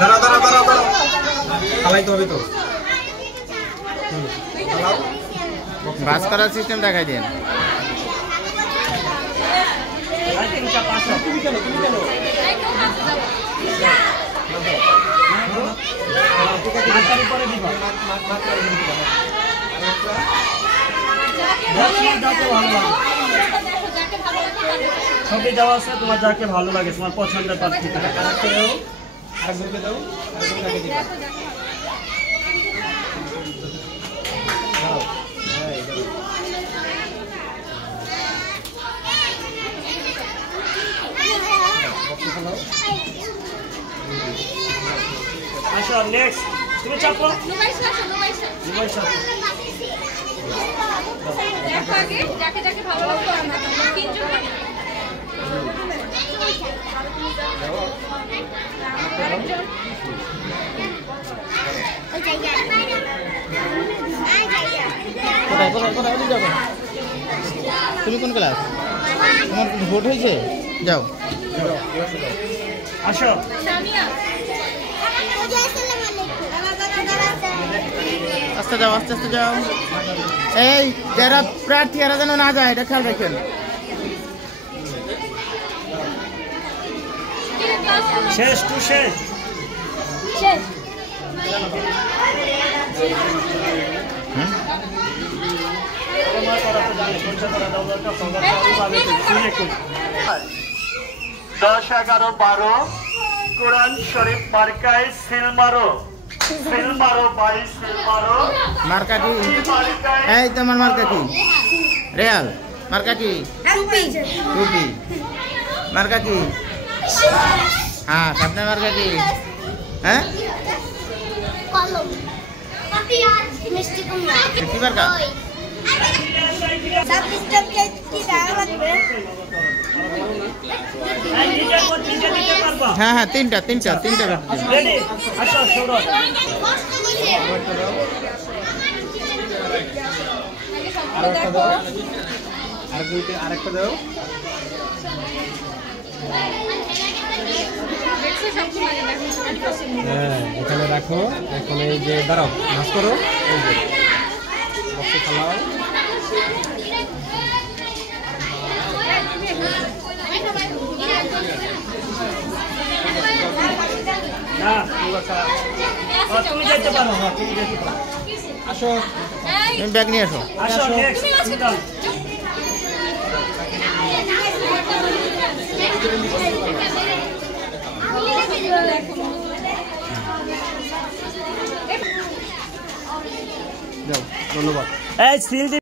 দাঁড়াও দাঁড়াও দাঁড়াও দাঁড়াও খালাই তো হবে তো বাস করার সিস্টেম দেখাই দেন ছবি দেওয়া আছে তোমার যাকে ভালো লাগে তোমার পছন্দের প্রার্থী আসো নেক্সট তুমি চাপো যাকে যাকে ভালো লাগতো তিনজন তুমি কোন ক্লাস তোমার ভোট হয়েছে যাও আসো আস্তে যাও আস্তে আস্তে যাও এই যারা প্রার্থী এরা যেন না যায় এটা খেয়াল রাখেন শেষ টু শেষ দশ 11 12 কোরআন শরীফ মার্কায় সিল মারো 22 সিল মারো মার্কা কি এই তোমার মার্কা কি রিয়াল মার্কা কি টুপি মার্কা কি হ্যাঁ আপনার মার্কা কি হ্যাঁ কি মার্কা হ্যাঁ হ্যাঁ তিনটা আরেকটা দাও হ্যাঁ এখানে রাখো এখন এই যে দাঁড়াও নাচ করো এই যে বক্সে খালাও না তুমি যেতে পারো তুমি যেতে পারো আসো তুমি ব্যাগ নিয়ে আসো আসো নেক্সট যাও ধন্যবাদ এই সিল